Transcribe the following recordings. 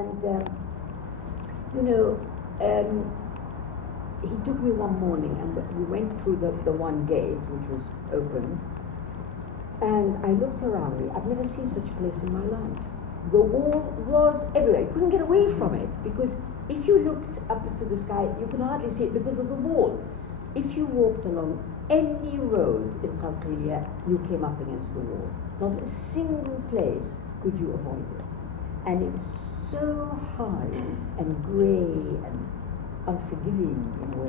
And, he took me one morning and we went through the one gate which was open, and I looked around me. I've never seen such a place in my life. The wall was everywhere. You couldn't get away from it, because if you looked up into the sky, you could hardly see it because of the wall. If you walked along any road in Qalqilia, you came up against the wall. Not a single place could you avoid it. And it was so high and grey and unforgiving in a way,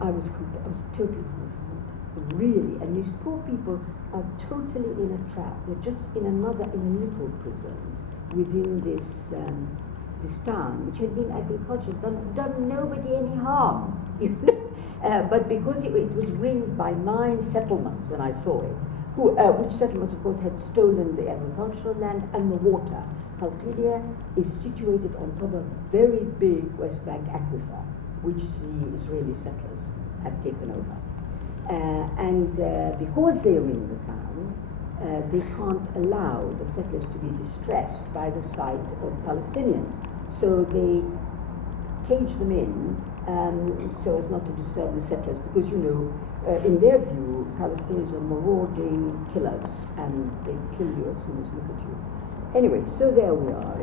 I was totally horrified, really. And these poor people are totally in a trap. They're just in a little prison within this town, which had been agricultural, done nobody any harm, but because it was ringed by 9 settlements when I saw it, which settlements, of course, had stolen the agricultural land and the water. Qalqilia is situated on top of a very big West Bank aquifer, which the Israeli settlers have taken over. Because they ring the town, they can't allow the settlers to be distressed by the sight of Palestinians. So they cage them in so as not to disturb the settlers, because, in their view, Palestinians are marauding killers, and they kill you as soon as they look at you. Anyway, so there we are.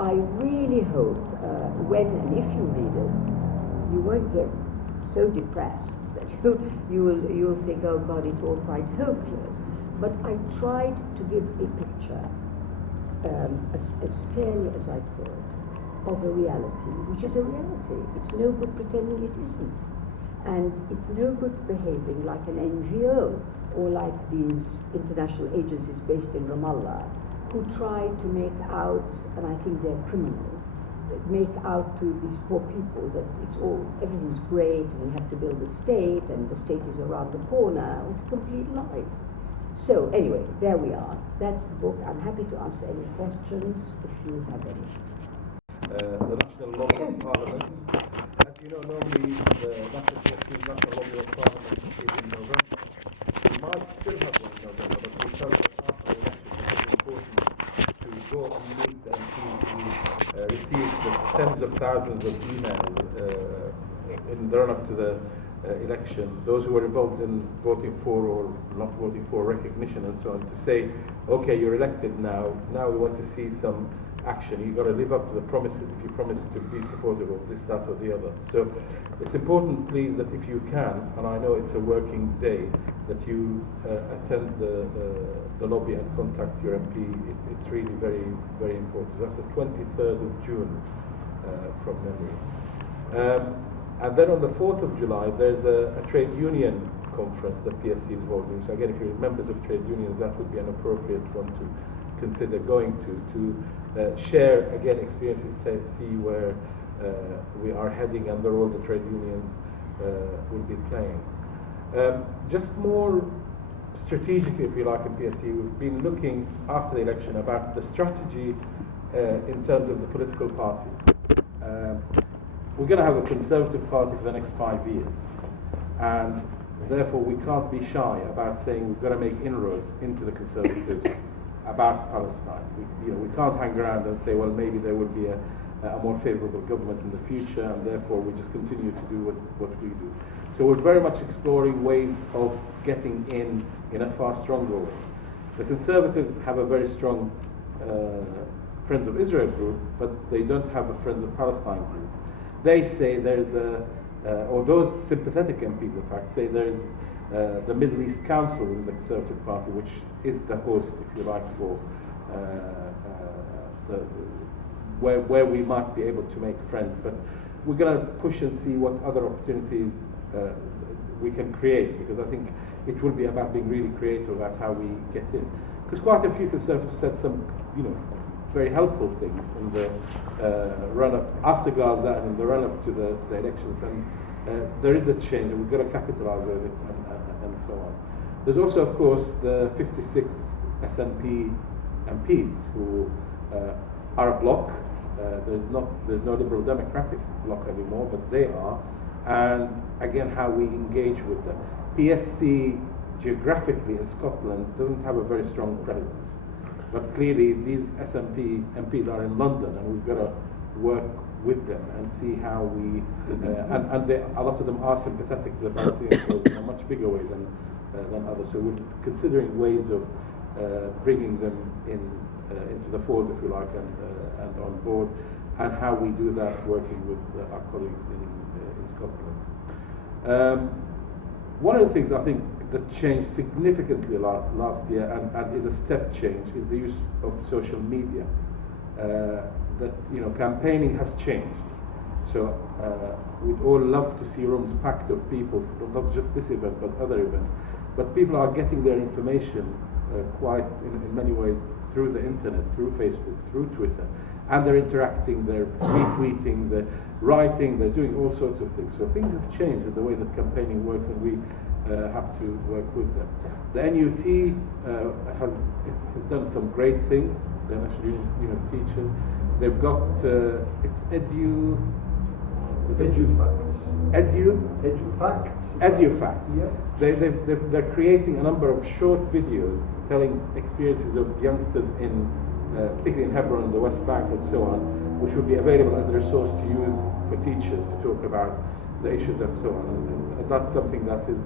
I really hope when and if you read it, you won't get so depressed that you'll think, oh God, it's all quite hopeless. But I tried to give a picture as fairly as I could of a reality, which is a reality. It's no good pretending it isn't. And it's no good behaving like an NGO or like these international agencies based in Ramallah, who try to make out, and I think they're criminal, make out to these poor people that everything's great and we have to build a state and the state is around the corner. It's a complete lie. So anyway, there we are. That's the book. I'm happy to answer any questions if you have any. The National Lobby of Parliament. As you know, normally the National Lobby of Parliament is in November. We might still have one in November, but we felt that after the election it was important to go and meet the MPs who received the tens of thousands of emails in the run-up to the election, those who were involved in voting for or not voting for, recognition and so on, to say, okay, you're elected now we want to see some action. You've got to live up to the promises if you promise to be supportive of this, that or the other. So it's important, please, that if you can, and I know it's a working day, that you attend the lobby and contact your MP. It's really very, very important. That's the 23rd of June from memory. And then on the 4th of July, there's a trade union conference that PSC is holding. So again, if you're members of trade unions, that would be an appropriate one to consider going to share again experiences, see where we are heading and the role the trade unions will be playing. Just more strategically, if you like, in PSC, we've been looking after the election about the strategy in terms of the political parties. We're going to have a Conservative Party for the next 5 years, and therefore we can't be shy about saying we've got to make inroads into the Conservatives about Palestine. We can't hang around and say, well, maybe there will be a more favourable government in the future, and therefore we just continue to do what we do. So we're very much exploring ways of getting in a far stronger way. The Conservatives have a very strong Friends of Israel group, but they don't have a Friends of Palestine group. They say there's or those sympathetic MPs, in fact, say there's the Middle East Council in the Conservative Party, which is the host, if you like, for where we might be able to make friends. But we're going to push and see what other opportunities we can create, because I think it will be about being really creative about how we get in. Because quite a few Conservatives said some, very helpful things in the run-up after Gaza and in the run-up to the elections, and there is a change, and we've got to capitalise on it and so on. There's also, of course, the 56 SNP MPs who are a bloc. There's no Liberal Democratic bloc anymore, but they are. And again, how we engage with them. PSC geographically in Scotland doesn't have a very strong presence. But clearly these MPs are in London, and we've got to work with them and see how we, and a lot of them are sympathetic to the Palestinian cause in a much bigger way than others. So we're considering ways of bringing them into the fold, if you like, and on board, and how we do that working with our colleagues in Scotland. One of the things I think that changed significantly last year and is a step change is the use of social media. That campaigning has changed. So we'd all love to see rooms packed of people, not just this event but other events. But people are getting their information quite in many ways through the internet, through Facebook, through Twitter, and they're interacting, they're retweeting, they're writing, they're doing all sorts of things. So things have changed in the way that campaigning works, and we have to work with them. The NUT has done some great things. The National Union of Teachers. They've got it's EduFacts. Yeah. They're creating a number of short videos telling experiences of youngsters in, particularly in Hebron and the West Bank and so on, which will be available as a resource to use for teachers to talk about the issues and so on. And that's something that is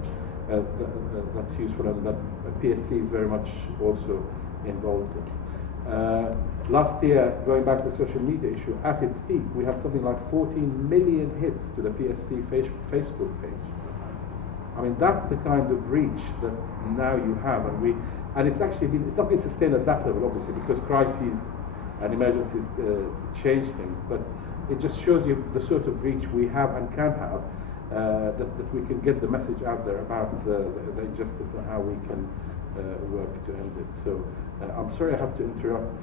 that's useful, and that PSC is very much also involved in. Last year, going back to the social media issue, at its peak, we had something like 14 million hits to the PSC Facebook page. I mean, that's the kind of reach that now you have, and it's actually it's not been sustained at that level, obviously, because crises and emergencies change things, but it just shows you the sort of reach we have and can have, that we can get the message out there about the injustice and how we can work to end it. So I'm sorry I have to interrupt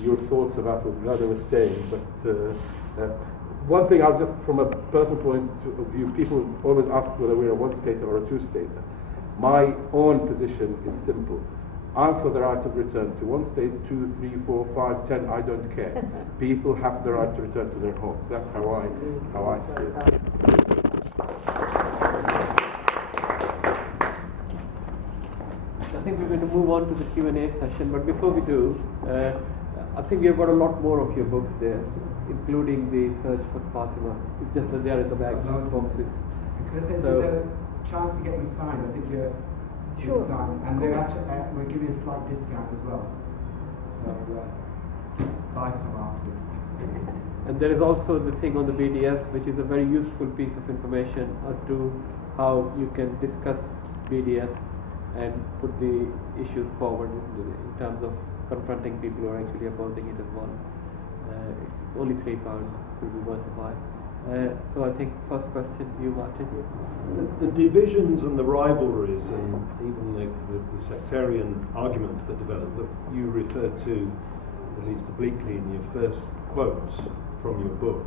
your thoughts about what Ghada was saying, but one thing I'll just, from a personal point of view, people always ask whether we're a one-stater or a two-stater. My own position is simple. I'm for the right of return to one state, 2, 3, 4, 5, 10, I don't care. People have the right to return to their homes. That's how I see it. I think we're going to move on to the Q&A session, but before we do, I think we have got a lot more of your books there, including the Search for Fatima. It's just that they are in the back boxes. Because there's a chance to get them signed. I think you're signed, and they're actually, we're giving a slight discount as well. So buy some afterwards. And there is also the thing on the BDS, which is a very useful piece of information as to how you can discuss BDS and put the issues forward in terms of confronting people who are actually opposing it as well. It's only £3, could be worth a buy. So I think first question, you Martin. The divisions and the rivalries and even the sectarian arguments that develop, that you referred to, at least obliquely in your first quote from your book,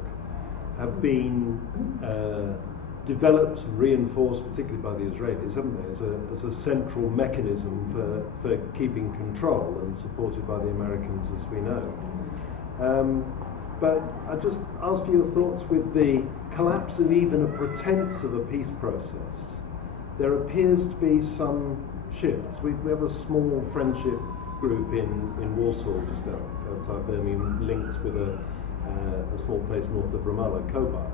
have been developed and reinforced, particularly by the Israelis, haven't they, as a central mechanism for keeping control, and supported by the Americans, as we know. But I just ask for your thoughts with the collapse of even a pretense of a peace process. There appears to be some shifts. We have a small friendship group in Warsaw, just outside Birmingham, linked with a small place north of Ramallah, Kobar.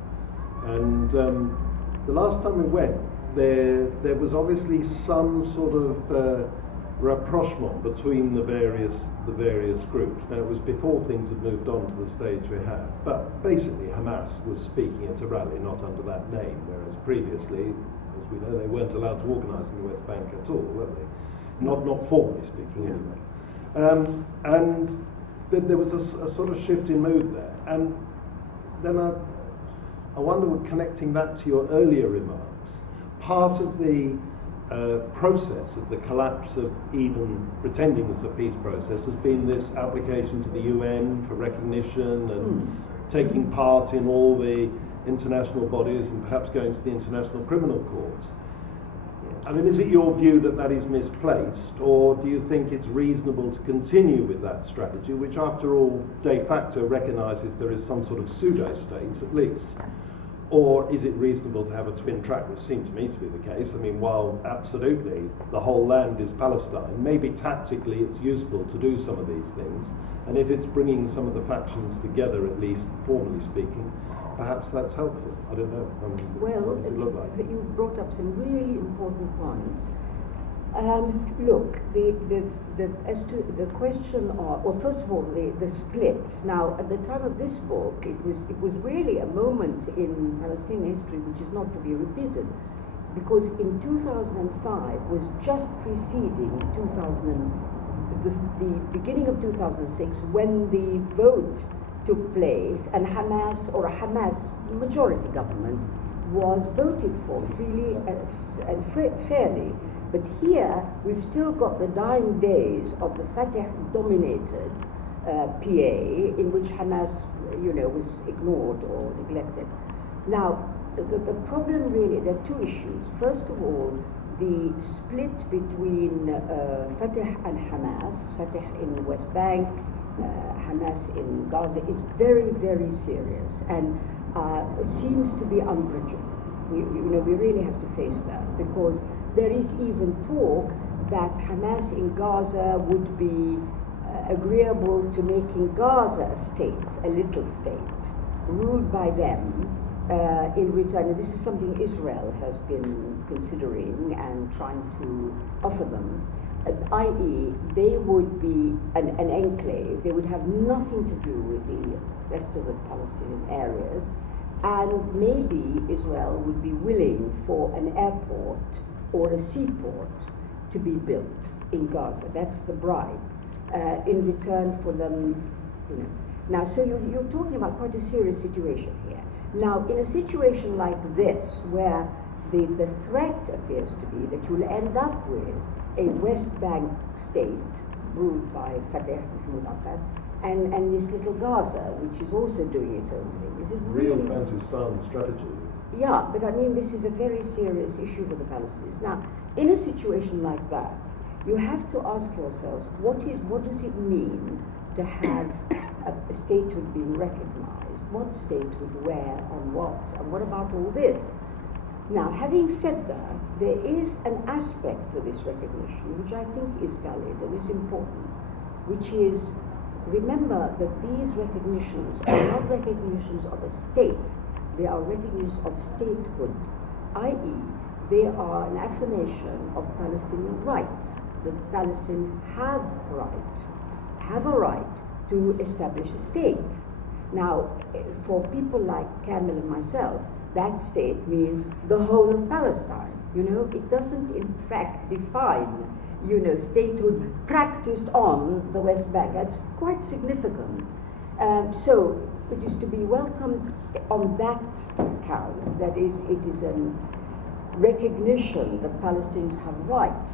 And the last time we went, there was obviously some sort of rapprochement between the various groups. Now, it was before things had moved on to the stage we have, but basically Hamas was speaking at a rally, not under that name, whereas previously, as we know, they weren't allowed to organise in the West Bank at all, were they? Not formally speaking, anyway. And there was a sort of shift in mood there. And then I wonder, connecting that to your earlier remarks, part of the process of the collapse of even pretending it's a peace process has been this application to the UN for recognition and taking part in all the international bodies and perhaps going to the International Criminal Court. I mean, is it your view that that is misplaced, or do you think it's reasonable to continue with that strategy, which after all de facto recognises there is some sort of pseudo-state at least? Or is it reasonable to have a twin track, which seemed to me to be the case? I mean, while absolutely the whole land is Palestine, maybe tactically it's useful to do some of these things, and if it's bringing some of the factions together, at least formally speaking, perhaps that's helpful. I don't know. Well, what does it look like? you brought up some really important points. Look, as to the question of, well, first of all, the splits. Now, at the time of this book, it was really a moment in Palestinian history which is not to be repeated, because in 2005 was just preceding the beginning of 2006, when the vote took place and Hamas, or a Hamas majority government, was voted for freely and fairly. But here, we've still got the dying days of the Fatah-dominated PA, in which Hamas, was ignored or neglected. Now, the problem really, there are two issues. First of all, the split between Fatah and Hamas, Fatah in the West Bank, Hamas in Gaza, is very, very serious and seems to be unbridgeable. We really have to face that, because there is even talk that Hamas in Gaza would be agreeable to making Gaza a state, a little state, ruled by them in return. And this is something Israel has been considering and trying to offer them, i.e. they would be an enclave, they would have nothing to do with the rest of the Palestinian areas, and maybe Israel would be willing for an airport or a seaport to be built in Gaza. That's the bribe, in return for them, Now, so you're talking about quite a serious situation here. Now, in a situation like this, where the threat appears to be that you'll end up with a West Bank state ruled by Fatah Mahmoud Abbas, and this little Gaza, which is also doing its own thing. This is Real really Bantustan strategy. Yeah, but I mean, this is a very serious issue for the Palestinians. Now, in a situation like that, you have to ask yourselves, what does it mean to have a statehood being recognized? What statehood, where, on what, and what about all this? Now, having said that, there is an aspect to this recognition which I think is valid and is important, which is, remember that these recognitions are not recognitions of a state. They are recognitions of statehood, i.e. they are an affirmation of Palestinian rights. The Palestinians have a right to establish a state. Now, for people like Kamil and myself, that state means the whole of Palestine. It doesn't in fact define, statehood practiced on the West Bank. That's quite significant. So it is to be welcomed on that count. That is, it is a recognition that Palestinians have rights,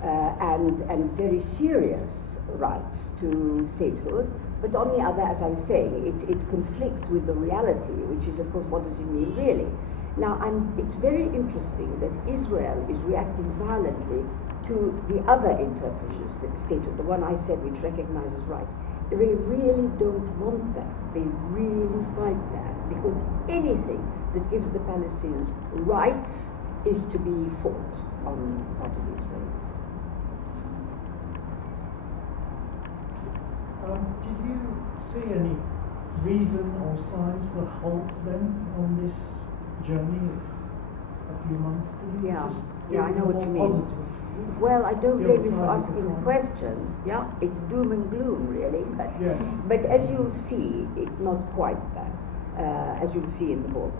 and very serious rights to statehood. But on the other, as I was saying, it conflicts with the reality, which is, of course, what does it mean really? Now, it's very interesting that Israel is reacting violently to the other interpretations of statehood, the one I said which recognizes rights. They really don't want that. They really fight that, because anything that gives the Palestinians rights is to be fought on the part of the Israelis. Did you see any reason or signs for hope then on this journey of a few months? Yeah, I know what you mean. Positive? Well, I don't blame you for side of asking the the coin. question. Yeah, it's doom and gloom, really. But, Yes. but as you'll see, it's not quite that, as you'll see in the book.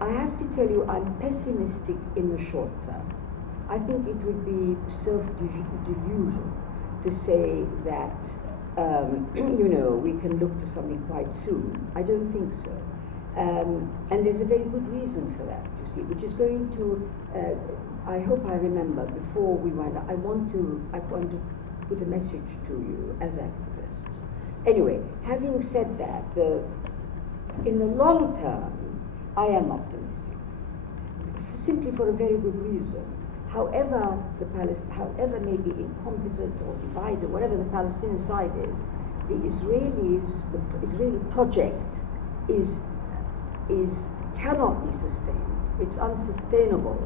I have to tell you, I'm pessimistic in the short term. I think it would be self-delusion to say that, we can look to something quite soon. I don't think so. And there's a very good reason for that, you see, which is going to, I hope I remember before we wind up, I want to put a message to you as activists. Anyway, having said that, in the long term, I am optimistic, simply for a very good reason. However maybe incompetent or divided, whatever the Palestinian side is, the Israeli project is cannot be sustained. It's unsustainable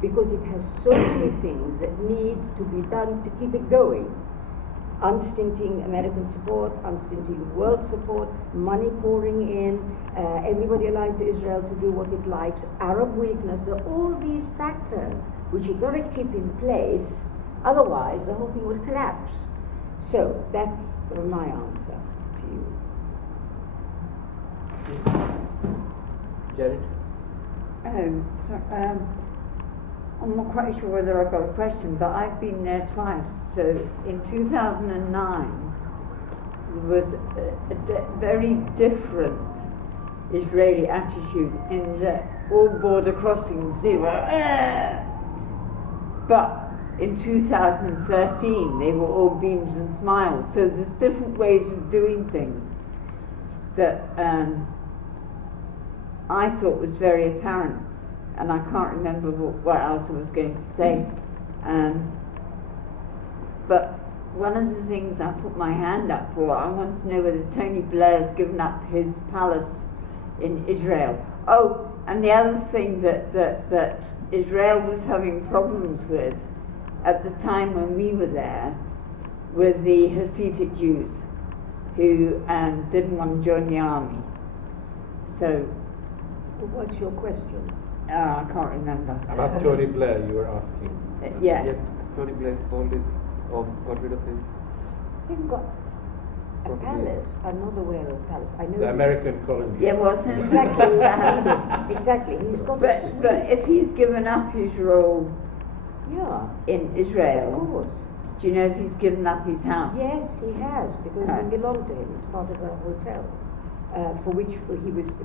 because it has so many things that need to be done to keep it going. Unstinting American support, unstinting world support, money pouring in, everybody allowed to Israel to do what it likes, Arab weakness. There are all these factors which you've got to keep in place, otherwise the whole thing will collapse. So that's my answer to you. Jared? I'm not quite sure whether I've got a question, but I've been there twice. So in 2009, there was a very different Israeli attitude in that all border crossings, they were, but in 2013, they were all beams and smiles. So there's different ways of doing things that I thought was very apparent, and I can't remember what else I was going to say. But one of the things I put my hand up for, I want to know whether Tony Blair's given up his palace in Israel. Oh, and the other thing that Israel was having problems with at the time when we were there were the Hasidic Jews who didn't want to join the army. So, what's your question? I can't remember. About Tony Blair, you were asking. Yeah. Yes, Tony Blair's told it got rid of his. He's got a palace. I'm not aware of a palace. I know The American colony. Yeah, wasn't exactly. Exactly. He's got a suite. but if he's given up his role Yeah, in of Israel, course. do you know if he's given up his house? Yes, he has, because Right. it belonged to him. It's part of a hotel, for which he was, the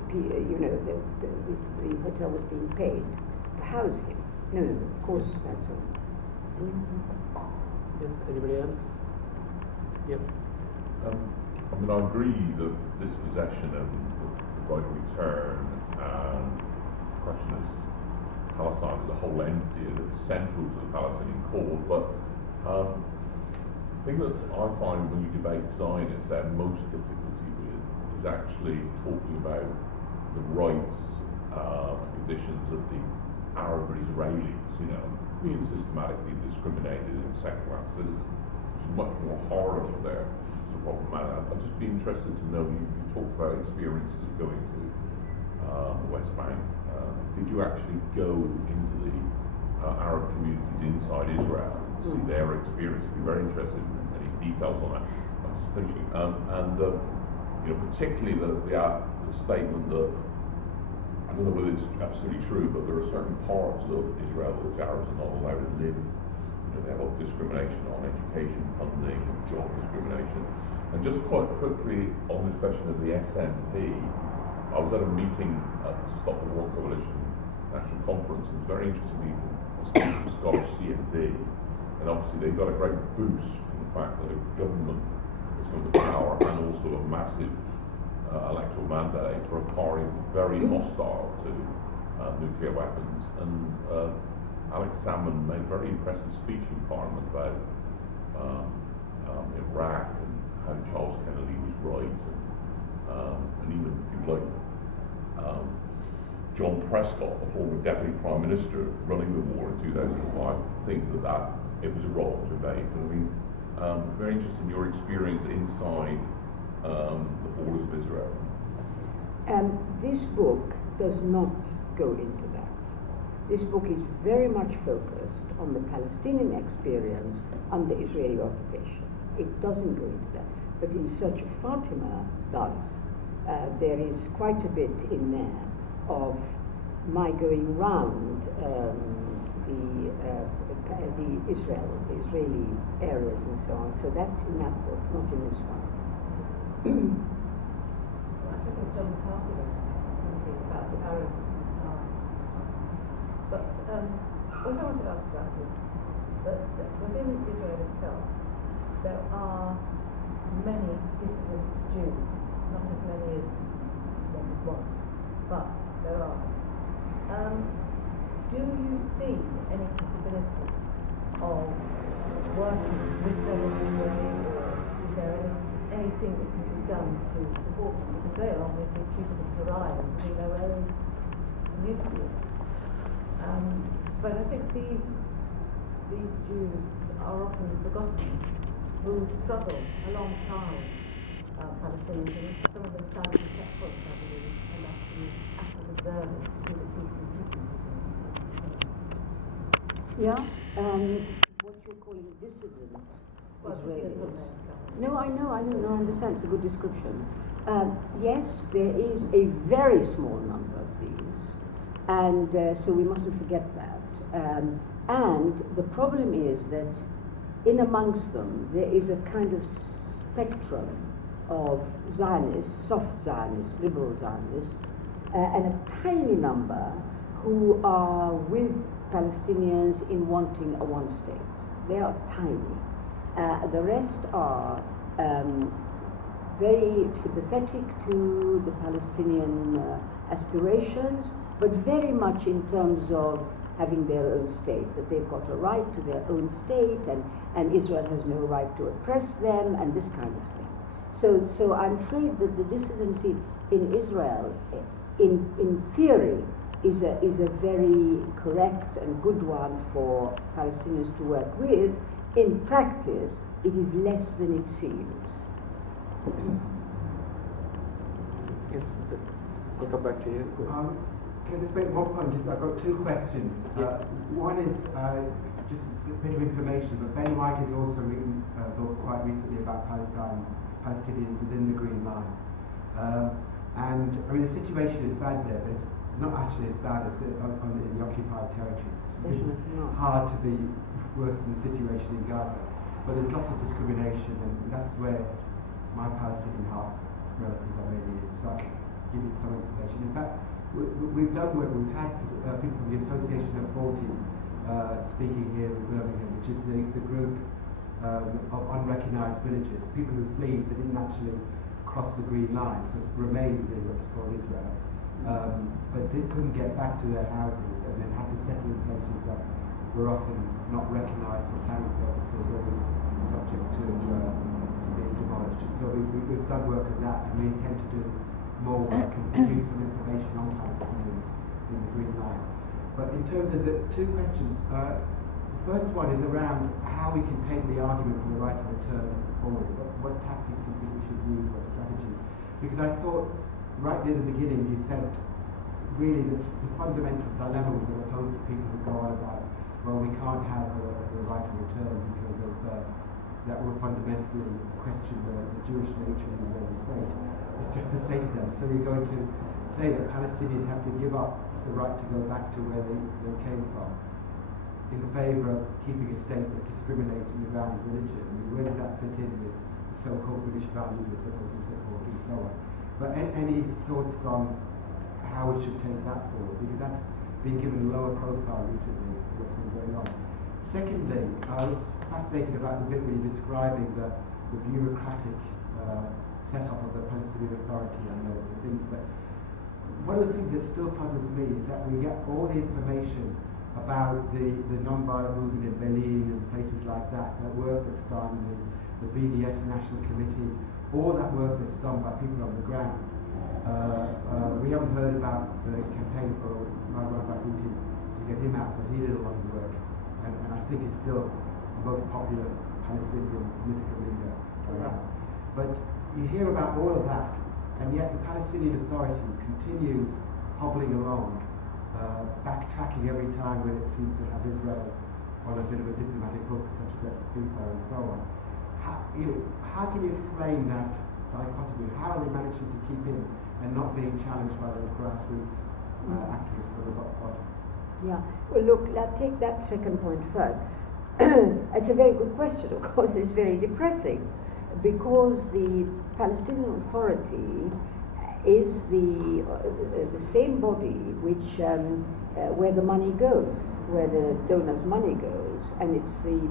hotel was being paid to house him. No, of course, that's all. Yes, anybody else? Yep. I mean, I agree that dispossession and the right of return and the question is Palestine as a whole entity and it's central to the Palestinian cause, but the thing that I find when you debate Zionists they have most difficulty with is actually talking about the rights and conditions of the Arab or Israelis, being systematically discriminated in second-class citizens, which is much more horrible there. I'd just be interested to know, you talked about experiences of going to the West Bank. Did you actually go into the Arab communities inside Israel and see their experience? I'd be very interested in any details on that. I'm just thinking, particularly the statement that, I don't know whether it's absolutely true, but there are certain parts of Israel which Arabs are not allowed to live. They have discrimination on education funding, job discrimination. And just quite quickly on this question of the SNP, I was at a meeting at the Stop the War Coalition National Conference, and it was very interesting to meet the Scottish CND. And obviously they got a great boost from the fact that the government was going to power and also a massive electoral mandate for a party very hostile to nuclear weapons. And Alex Salmond made a very impressive speech in Parliament about Iraq and how Charles Kennedy was right, and even people like John Prescott, the former Deputy Prime Minister running the war in 2005, think that it was a wrong debate. I mean, very interested in your experience inside the borders of Israel. This book does not go into that. This book is very much focused on the Palestinian experience under Israeli occupation. It doesn't go into that. But In Search of Fatima does. There is quite a bit in there of my going round the Israeli areas and so on. So that's in that book, not in this one. I think John Carter was something about the Arabs. But what I wanted to ask about is that within Israel itself, there are many dissident Jews, not as many as one would want, but there are. Do you see any possibility of working with them in any way, or is there any think that can be done to support them, because they are obviously treated as pariahs in their own communities. But I think these Jews are often forgotten, who struggle alongside Palestinians, and some of them signed some checkpoints, I believe, and actually active observers to the peace and treatment. Yeah, what you're calling dissident Israelis. No, I know, no, I understand, it's a good description. Yes, there is a very small number of these, and so we mustn't forget that. And the problem is that in amongst them there is a kind of spectrum of Zionists, soft Zionists, liberal Zionists, and a tiny number who are with Palestinians in wanting a one state. They are tiny. The rest are very sympathetic to the Palestinian aspirations, but very much in terms of having their own state, that they've got a right to their own state, and Israel has no right to oppress them, and this kind of thing. So I'm afraid that the dissidency in Israel, in theory, is a very correct and good one for Palestinians to work with. In practice, it is less than it seems. Yes, I'll come back to you. Can I just make one point? I've got two questions. One is just a bit of information, but Ben White has also written a book quite recently about Palestinians within the Green Line. And I mean, the situation is bad there, but it's not actually as bad as in the occupied territories. It's hard to be worse than the situation in Gaza. But there's lots of discrimination, and that's where my Palestinian half relatives are mainly in. So I can give you some information. In fact, we've done work. We've had people from the Association of 40 speaking here in Birmingham, which is the group of unrecognised villagers, people who fled but didn't actually cross the Green Line, so remained in what's called Israel, but they couldn't get back to their houses and then had to settle in places that were often not recognised for planning purposes or was subject to being demolished. So we've done work on that, and we intend to do more work and produce some information on Palestinians in the Green Line. But in terms of the two questions, the first one is around how we can take the argument for the right of return forward. What tactics you think we should use, what strategy? Because I thought right near the beginning you said really the fundamental dilemma was going to pose to people who go on about, well, we can't have the right of return because of that will fundamentally question the Jewish nature of the Israeli state. It's just to say to them, so you're going to say that Palestinians have to give up the right to go back to where they came from in favour of keeping a state that discriminates on the ground of religion. I mean, where does that fit in with the so-called British values we're supposed to support and so on? But any thoughts on how we should take that forward? Because that's been given a lower profile recently for what's been going on. Secondly, I was fascinated about the bit where you're describing the bureaucratic setup of the Palestinian Authority and the things that... One of the things that still puzzles me is that we get all the information about the non-violent movement in Berlin and places like that, that work that's done, the BDS National Committee, all that work that's done by people on the ground. We haven't heard about the campaign for Marwan Barghouti to get him out, but he did a lot of work, and I think he's still the most popular Palestinian political leader around. But you hear about all of that, and yet the Palestinian Authority continues hobbling along, backtracking every time when it seems to have Israel on a bit of a diplomatic hook, such as at FIFA and so on. How can you explain that dichotomy? How are they managing to keep in and not being challenged by those grassroots activists on the bottom? Yeah, well look, let's take that second point first. It's a very good question, of course. It's very depressing because the Palestinian Authority is the same body which where the money goes, where the donors' money goes, and it's the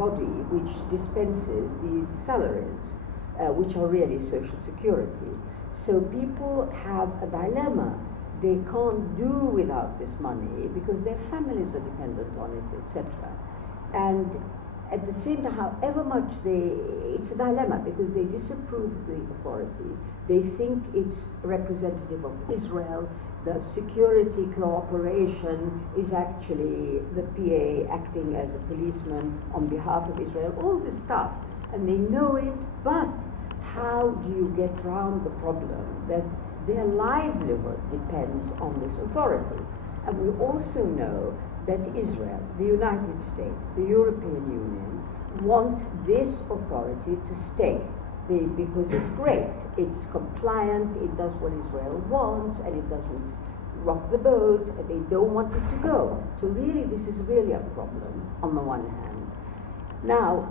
body which dispenses these salaries, which are really social security. So people have a dilemma. They can't do without this money because their families are dependent on it, etc. And at the same time, however much it's a dilemma because they disapprove the authority. They think it's representative of Israel. The security cooperation is actually the PA acting as a policeman on behalf of Israel, all this stuff. And they know it, but how do you get around the problem that their livelihood depends on this authority? And we also know that Israel, the United States, the European Union want this authority to stay because it's great, it's compliant, it does what Israel wants, and it doesn't rock the boat, and they don't want it to go. So really, this is really a problem on the one hand. Now,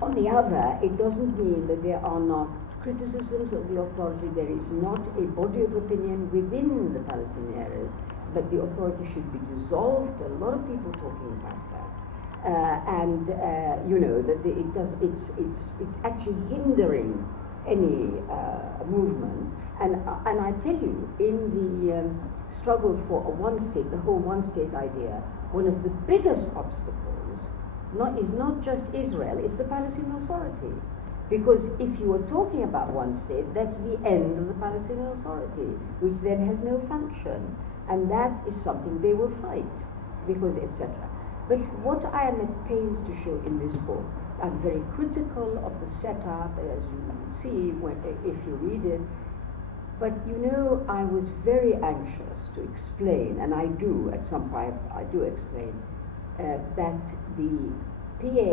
on the other, it doesn't mean that there are not criticisms of the authority. There is not a body of opinion within the Palestinian areas that the authority should be dissolved. There are a lot of people talking about that. You know, that it's actually hindering any movement. And I tell you, in the struggle for a one-state, the whole one-state idea, one of the biggest obstacles is not just Israel, it's the Palestinian Authority. Because if you are talking about one state, that's the end of the Palestinian Authority, which then has no function. And that is something they will fight, because etc. But what I am at pains to show in this book, I'm very critical of the setup, as you see if you read it. But you know, I was very anxious to explain, and I do at some point, I do explain, that the PA,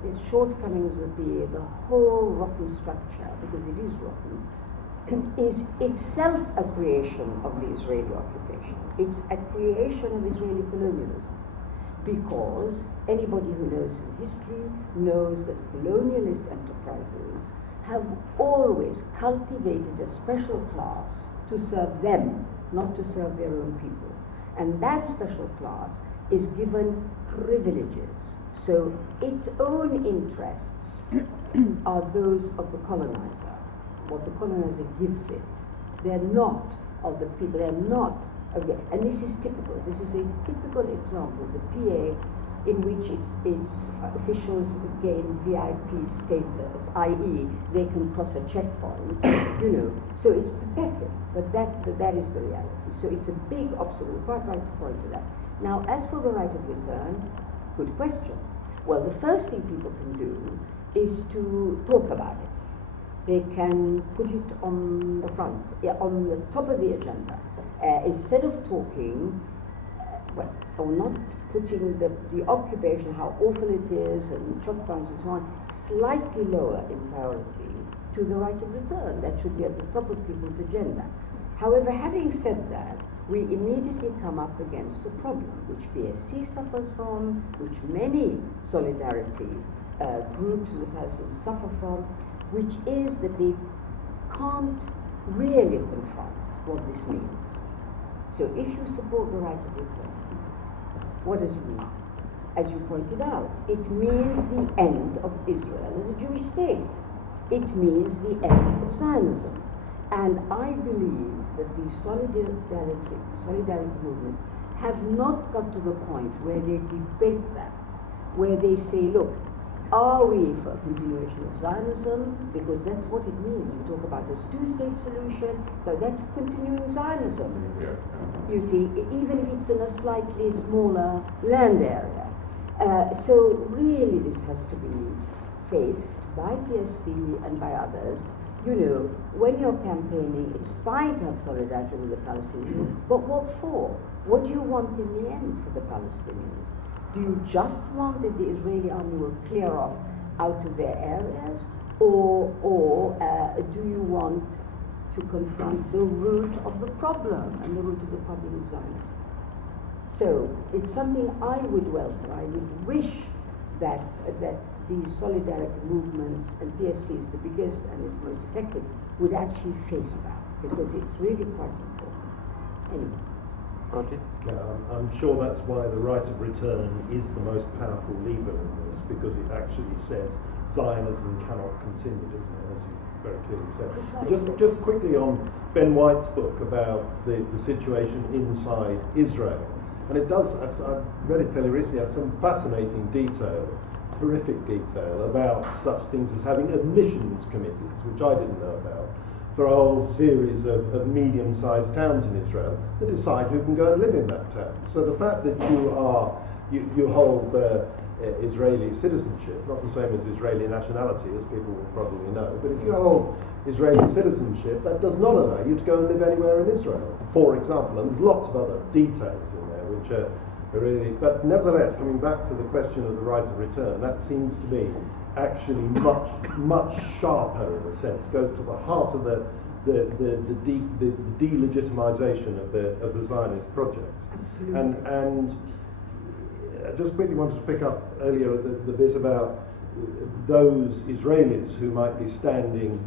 the shortcomings of the PA, the whole rotten structure, because it is rotten, is itself a creation of the Israeli occupation. It's a creation of Israeli colonialism. Because anybody who knows history knows that colonialist enterprises have always cultivated a special class to serve them, not to serve their own people. And that special class is given privileges. So its own interests are those of the colonizer, what the colonizer gives it. They're not of the people, they're not, and this is typical. This is a typical example, the PA, in which its officials gain VIP status, i.e. they can cross a checkpoint, you know. So it's pathetic, but that is the reality. So it's a big obstacle, quite right to point to that. Now, as for the right of return, good question. Well, the first thing people can do is to talk about it. They can put it on the front, on the top of the agenda. Instead of talking, or not putting the occupation, how awful it is, and checkpoints and so on, slightly lower in priority to the right of return. That should be at the top of people's agenda. However, having said that, we immediately come up against a problem which PSC suffers from, which many solidarity groups in the Palestinians suffer from, which is that they can't really confront what this means. So if you support the right of return, what does it mean? As you pointed out, it means the end of Israel as a Jewish state. It means the end of Zionism. And I believe that the solidarity movements have not got to the point where they debate that, where they say, look, are we for a continuation of Zionism? Because that's what it means. You talk about a two-state solution, so that's continuing Zionism. You see, even if it's in a slightly smaller land area. So really this has to be faced by PSC and by others. You know, when you're campaigning, it's fine to have solidarity with the Palestinians, but what for? What do you want in the end for the Palestinians? Do you just want that the Israeli army will clear off out of their areas, or do you want to confront the root of the problem? And the root of the problem is Zionism. So it's something I would welcome. I would wish that these solidarity movements, and PSC is the biggest and is most effective, would actually face that, because it's really quite important. Anyway. Got it? Yeah, I'm sure that's why the right of return is the most powerful lever in this, because it actually says Zionism cannot continue, doesn't it, as you very clearly said. Just quickly on Ben White's book about the situation inside Israel. And it does, I've read it fairly recently, has some fascinating detail, horrific detail, about such things as having admissions committees, which I didn't know about, for a whole series of medium-sized towns in Israel that decide who can go and live in that town. So the fact that you hold Israeli citizenship, not the same as Israeli nationality, as people will probably know, but if you hold Israeli citizenship, that does not allow you to go and live anywhere in Israel, for example, and there's lots of other details in there which are really, but nevertheless, coming back to the question of the right of return, that seems to me actually much sharper in a sense, goes to the heart of the delegitimization of the Zionist project. Absolutely. And I just quickly wanted to pick up earlier the bit about those Israelis who might be standing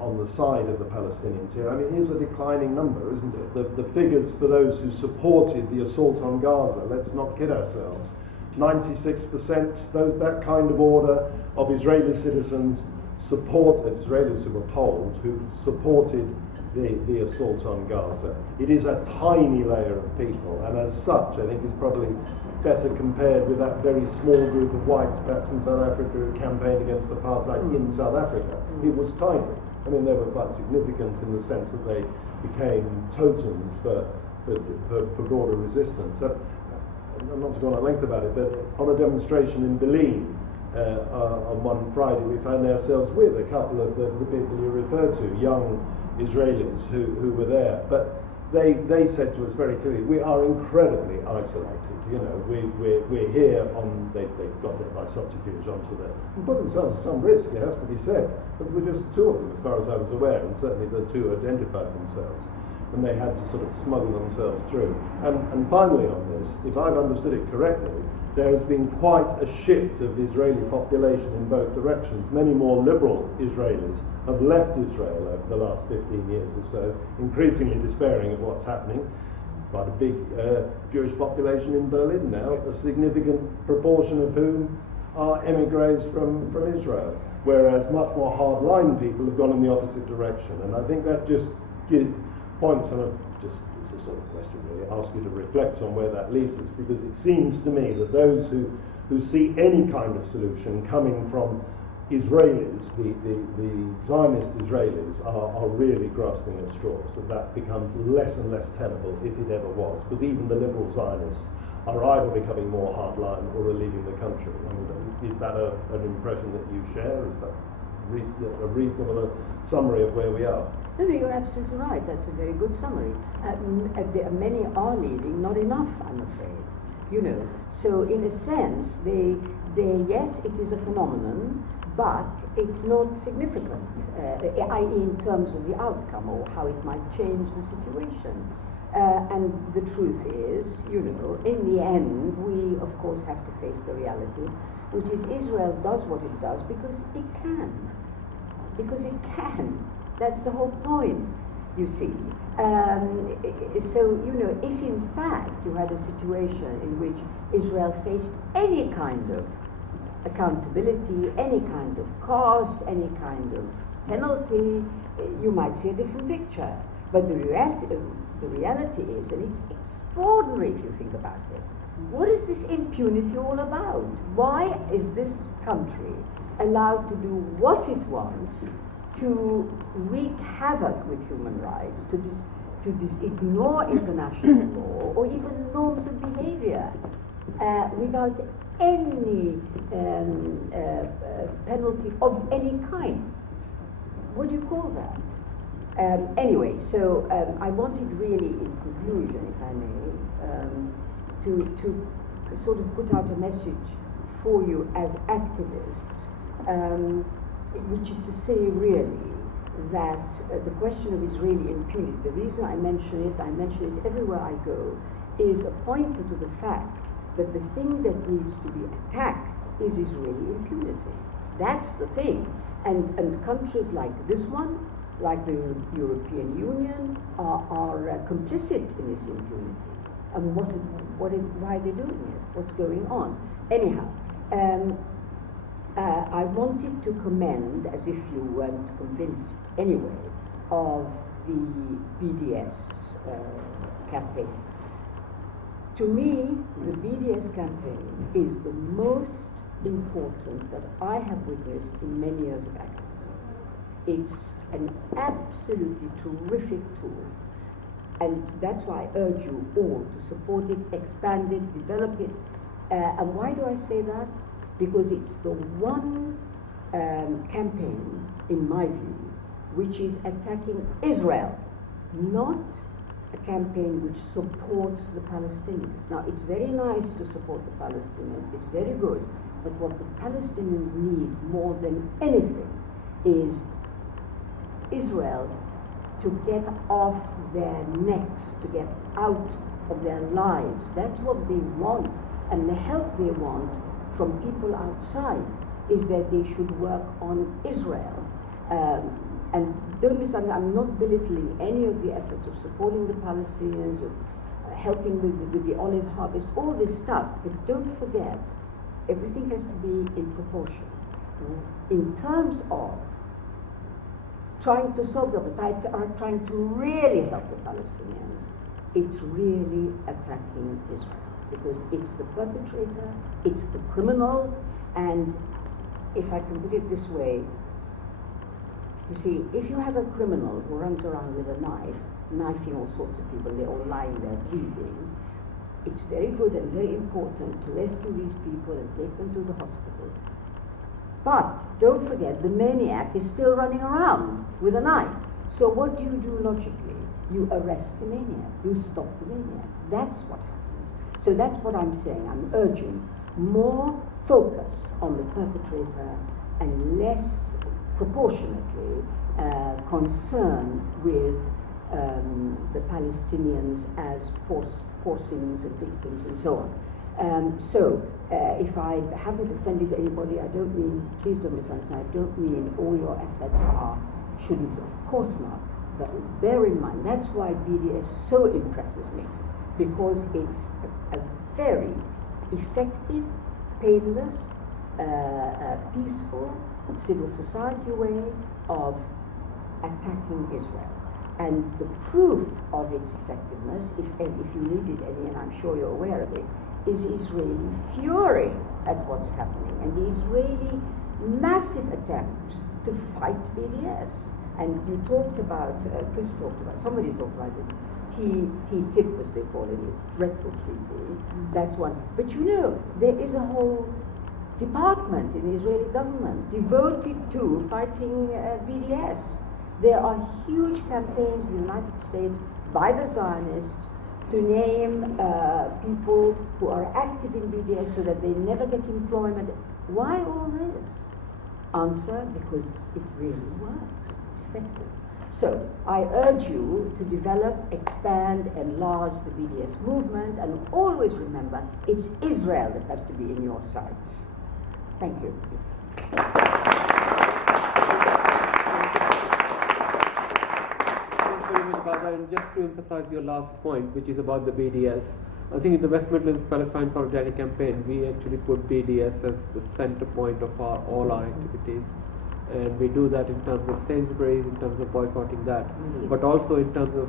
on the side of the Palestinians here. I mean, here's a declining number, isn't it? The figures for those who supported the assault on Gaza, let's not kid ourselves, 96%, that kind of order of Israeli citizens supported, Israelis who were polled, who supported the assault on Gaza. It is a tiny layer of people, and as such, I think is probably better compared with that very small group of whites, perhaps in South Africa, who campaigned against apartheid in South Africa. It was tiny. I mean, they were quite significant in the sense that they became totems for broader resistance. So, I'm not to go on at length about it, but on a demonstration in Berlin on one Friday, we found ourselves with a couple of the people you referred to, young Israelis who were there. But they said to us very clearly, we are incredibly isolated. You know, we're here on, they got there by subterfuge onto the, and put themselves at some risk, it has to be said. But there were just two of them, as far as I was aware, and certainly the two identified themselves. And they had to sort of smuggle themselves through. And finally on this, if I've understood it correctly, there has been quite a shift of the Israeli population in both directions. Many more liberal Israelis have left Israel over the last 15 years or so, increasingly despairing of what's happening. Quite a big Jewish population in Berlin now, a significant proportion of whom are emigres from Israel, whereas much more hardline people have gone in the opposite direction. And I think that just points on it's a sort of question really, ask you to reflect on where that leaves us, because it seems to me that those who see any kind of solution coming from Israelis, the Zionist Israelis, are really grasping at straws, that becomes less and less tenable, if it ever was, because even the liberal Zionists are either becoming more hardline or are leaving the country. I mean, is that an impression that you share? Is that a reasonable summary of where we are? No, you're absolutely right. That's a very good summary. Many are leaving, not enough, I'm afraid. You know, so in a sense, yes, it is a phenomenon, but it's not significant, i.e. in terms of the outcome or how it might change the situation. And the truth is, you know, in the end, we of course have to face the reality, which is Israel does what it does because it can. Because it can. That's the whole point, you see. So, you know, if in fact you had a situation in which Israel faced any kind of accountability, any kind of cost, any kind of penalty, you might see a different picture. But the reality is, and it's extraordinary if you think about it, what is this impunity all about? Why is this country allowed to do what it wants, to wreak havoc with human rights, to ignore international law or even norms of behavior without any penalty of any kind? What do you call that? Anyway, so I wanted really, in conclusion, if I may, to sort of put out a message for you as activists, which is to say really that the question of Israeli impunity, the reason I mention it everywhere I go, is a pointer to the fact that the thing that needs to be attacked is Israeli impunity. That's the thing. And countries like this one, like the European Union, are complicit in this impunity. And why are they doing it? What's going on? Anyhow, I wanted to commend, as if you weren't convinced anyway, of the BDS campaign. To me, the BDS campaign is the most important that I have witnessed in many years of activism. It's an absolutely terrific tool, and that's why I urge you all to support it, expand it, develop it. And why do I say that? Because it's the one campaign, in my view, which is attacking Israel, not a campaign which supports the Palestinians. Now, it's very nice to support the Palestinians, it's very good, but what the Palestinians need more than anything is Israel to get off their necks, to get out of their lives. That's what they want, and the help they want from people outside is that they should work on Israel. And don't misunderstand, I'm not belittling any of the efforts of supporting the Palestinians, of helping with the olive harvest, all this stuff, but don't forget, everything has to be in proportion. In terms of trying to solve the problem, trying to really help the Palestinians, it's really attacking Israel, because it's the perpetrator, it's the criminal, and if I can put it this way, you see, if you have a criminal who runs around with a knife, knifing all sorts of people, they're all lying there bleeding, it's very good and very important to rescue these people and take them to the hospital. But don't forget, the maniac is still running around with a knife. So what do you do logically? You arrest the maniac. You stop the maniac. That's what happens. So that's what I'm saying. I'm urging more focus on the perpetrator and less proportionately concern with the Palestinians as porcines and victims and so on. If I haven't offended anybody, I don't mean, please don't misunderstand, I don't mean all your efforts shouldn't, of course not, but bear in mind, that's why BDS so impresses me, because it's a very effective, painless, peaceful, civil society way of attacking Israel. And the proof of its effectiveness, if you needed any, and I'm sure you're aware of it, is Israeli fury at what's happening, and the Israeli massive attempts to fight BDS. And you talked about, Chris talked about, somebody talked about it, T-tip as they call it, is dreadful treaty. That's one. But you know, there is a whole department in the Israeli government devoted to fighting BDS. There are huge campaigns in the United States by the Zionists to name people who are active in BDS so that they never get employment. Why all this? Answer, because it really works. It's effective. So I urge you to develop, expand, enlarge the BDS movement, and always remember it's Israel that has to be in your sights. Thank you. Thank you very much, Ghada. And just to emphasize your last point, which is about the BDS, I think in the West Midlands Palestine Solidarity Campaign, we actually put BDS as the center point of all our activities. And we do that in terms of Sainsbury's, in terms of boycotting that, but also in terms of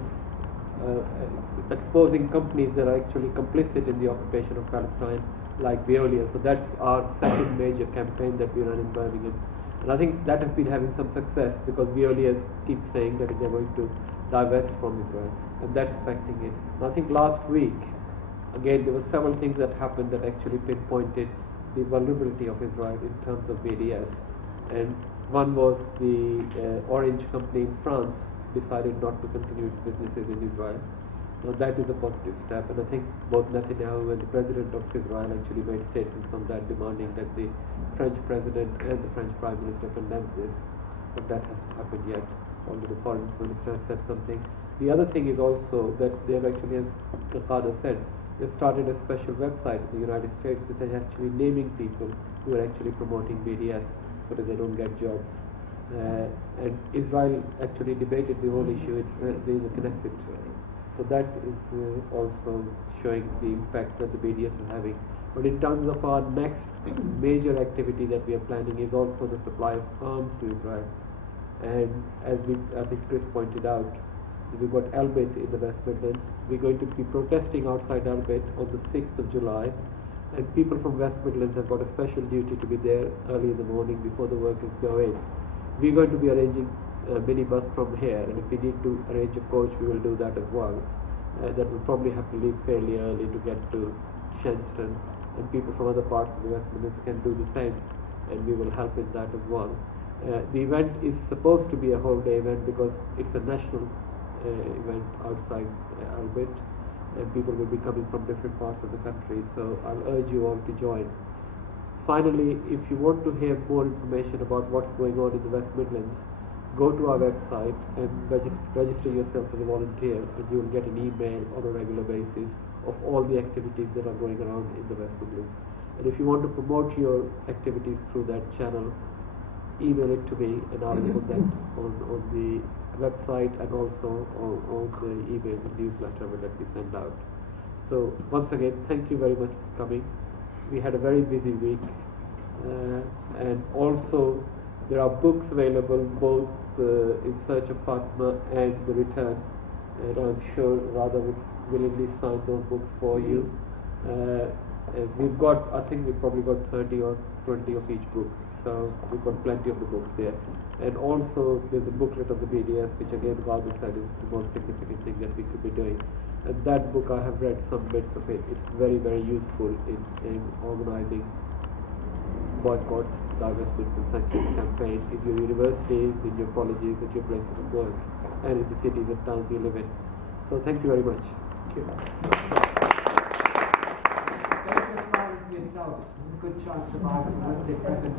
exposing companies that are actually complicit in the occupation of Palestine, like Veolia. So that's our second major campaign that we run in Birmingham. And I think that has been having some success because Veolia keep saying that they're going to divest from Israel, and that's affecting it. And I think last week, again, there were several things that happened that actually pinpointed the vulnerability of Israel in terms of BDS. And one was the Orange company in France decided not to continue its businesses in Israel. Now that is a positive step, and I think both Netanyahu and the President of Israel actually made statements on that, demanding that the French President and the French Prime Minister condemn this, but that hasn't happened yet, although the Foreign Minister has said something. The other thing is also that they have actually, as Ghada said, they've started a special website in the United States which is actually naming people who are actually promoting BDS so that they don't get jobs. And Israel actually debated the whole issue in the Knesset. So that is also showing the impact that the BDS is having. But in terms of our next major activity that we are planning is also the supply of arms to Israel. And as I think Chris pointed out, We've got Albert in the West Midlands. We're going to be protesting outside Albert on the 6th of July. And people from West Midlands have got a special duty to be there early in the morning before the workers go in. We're going to be arranging a minibus from here, and if we need to arrange a coach, we will do that as well. That will probably have to leave fairly early to get to Shenstone, and people from other parts of the West Midlands can do the same, and we will help in that as well. The event is supposed to be a whole day event because it's a national event outside Albert, and people will be coming from different parts of the country, so I'll urge you all to join. Finally, if you want to hear more information about what's going on in the West Midlands, go to our website and register yourself as a volunteer, and you will get an email on a regular basis of all the activities that are going around in the West Midlands. And if you want to promote your activities through that channel, email it to me, and I'll put that on the website and also on the email newsletter that we send out. So once again, thank you very much for coming. We had a very busy week, and also there are books available both In Search of Fatima and The Return, and I'm sure Radha would willingly sign those books for you. And we've got, I think we've probably got 30 or 20 of each book, so we've got plenty of the books there. And also there's a booklet of the BDS, which again Ghada said is the most significant thing that we could be doing. And that book, I have read some bits of it. It's very, very useful in organizing boycotts, divestments and sanctions campaigns in your universities, in your colleges, at your places of work, and in the cities and towns you live in. So thank you very much. Thank you. Yourself. This is a good chance to buy the birthday present.